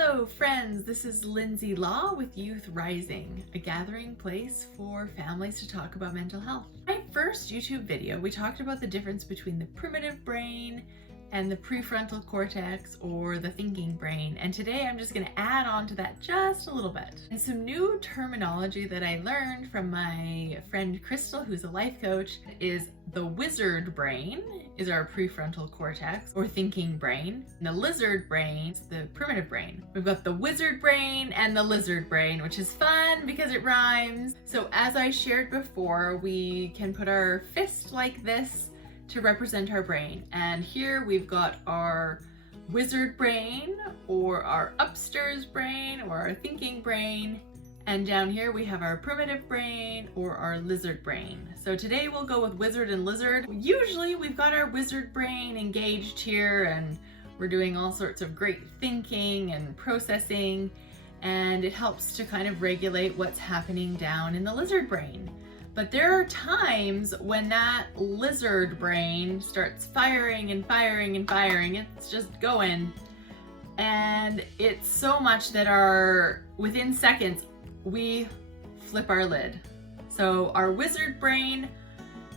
Hello friends, this is Lindsay Law with Youth Rising, a gathering place for families to talk about mental health. In my first YouTube video, we talked about the difference between the primitive brain and the prefrontal cortex, or the thinking brain, and today I'm just going to add on to that just a little bit. And some new terminology that I learned from my friend Crystal, who's a life coach, is the wizard brain is our prefrontal cortex or thinking brain. And the lizard brain is the primitive brain. We've got the wizard brain and the lizard brain, which is fun because it rhymes. So as I shared before, we can put our fist like this to represent our brain. And here we've got our wizard brain, or our upstairs brain, or our thinking brain. And down here we have our primitive brain, or our lizard brain. So today we'll go with wizard and lizard. Usually we've got our wizard brain engaged here and we're doing all sorts of great thinking and processing, and it helps to kind of regulate what's happening down in the lizard brain. But there are times when that lizard brain starts firing and firing and firing. It's just going. And it's so much that within seconds, we flip our lid. So our wizard brain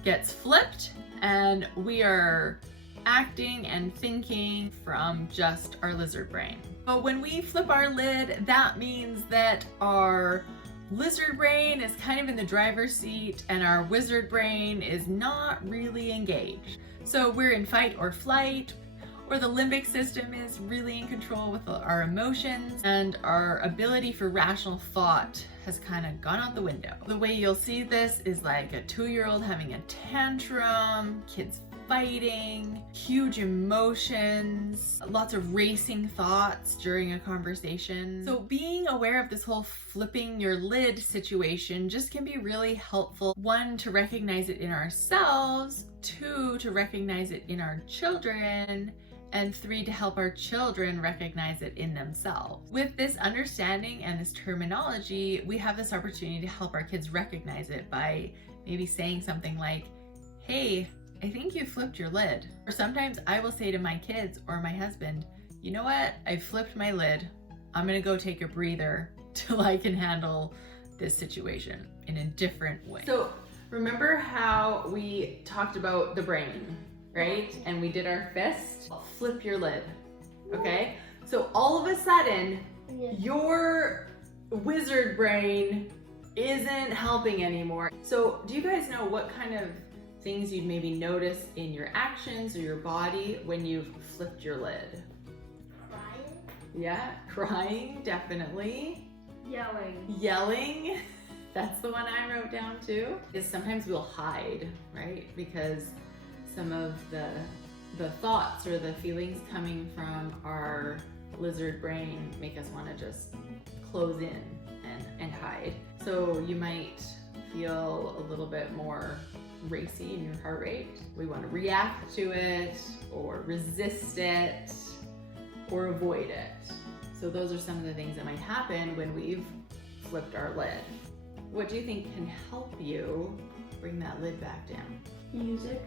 gets flipped and we are acting and thinking from just our lizard brain. But when we flip our lid, that means that our lizard brain is kind of in the driver's seat and our wizard brain is not really engaged. So we're in fight or flight, or the limbic system is really in control with our emotions, and our ability for rational thought has kind of gone out the window. The way you'll see this is like a 2-year-old having a tantrum, kids fighting, huge emotions, lots of racing thoughts during a conversation. So being aware of this whole flipping your lid situation just can be really helpful. 1, to recognize it in ourselves, 2, to recognize it in our children, and 3, to help our children recognize it in themselves. With this understanding and this terminology, we have this opportunity to help our kids recognize it by maybe saying something like, "Hey, I think you flipped your lid." Or sometimes I will say to my kids or my husband, "You know what? I flipped my lid. I'm gonna go take a breather till I can handle this situation in a different way." So remember how we talked about the brain, right? And we did our fist. Flip your lid, okay? So all of a sudden, your wizard brain isn't helping anymore. So do you guys know what kind of things you'd maybe notice in your actions or your body when you've flipped your lid? Crying. Yeah, crying, definitely. Yelling. That's the one I wrote down too. Is sometimes we'll hide, right? Because some of the thoughts or the feelings coming from our lizard brain make us want to just close in and hide. So you might feel a little bit more racy in your heart rate. We want to react to it or resist it or avoid it. So those are some of the things that might happen when we've flipped our lid. What do you think can help you bring that lid back down? Music.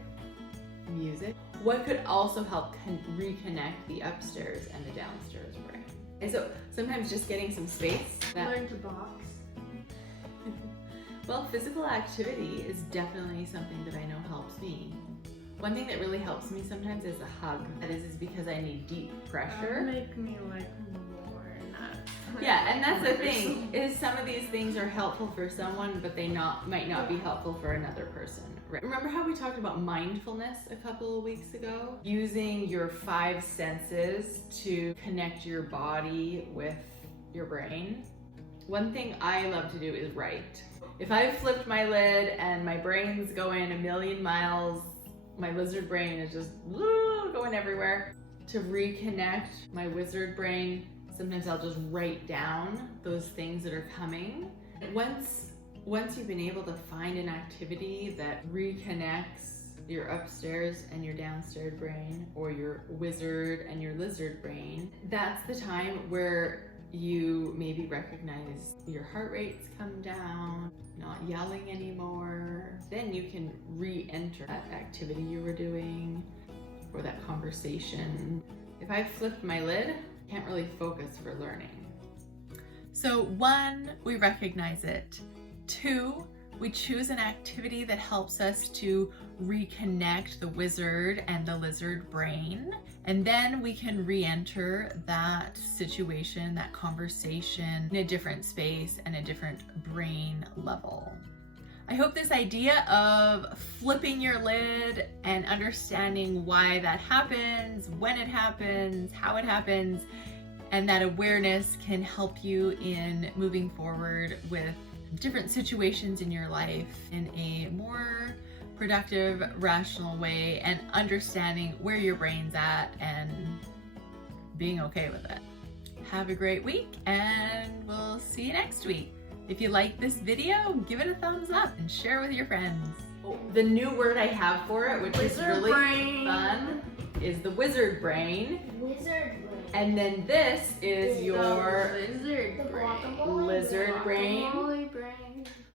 What could also help reconnect the upstairs and the downstairs brain? And so sometimes just getting some space. Learn to box. Well, physical activity is definitely something that I know helps me. One thing that really helps me sometimes is a hug. That is because I need deep pressure. Make me like more not. Yeah, and that's the thing, is some of these things are helpful for someone, but they might not be helpful for another person. Right? Remember how we talked about mindfulness a couple of weeks ago? Using your 5 senses to connect your body with your brain. One thing I love to do is write. If I've flipped my lid and my brain's going a million miles, my lizard brain is just going everywhere. To reconnect my wizard brain, sometimes I'll just write down those things that are coming. Once you've been able to find an activity that reconnects your upstairs and your downstairs brain, or your wizard and your lizard brain, that's the time where you maybe recognize your heart rate's come down, not yelling anymore. Then you can re-enter that activity you were doing or that conversation. If I flipped my lid, can't really focus for learning. So 1, we recognize it. 2, we choose an activity that helps us to reconnect the wizard and the lizard brain. And then we can re-enter that situation, that conversation in a different space and a different brain level. I hope this idea of flipping your lid and understanding why that happens, when it happens, how it happens, and that awareness can help you in moving forward with different situations in your life in a more productive, rational way, and understanding where your brain's at and being okay with it. Have a great week, and we'll see you next week. If you like this video, give it a thumbs up and share with your friends. The new word I have for it, which is really fun, is the wizard brain. Wizard brain. And then this is your lizard The brain. guacamole. lizard brain.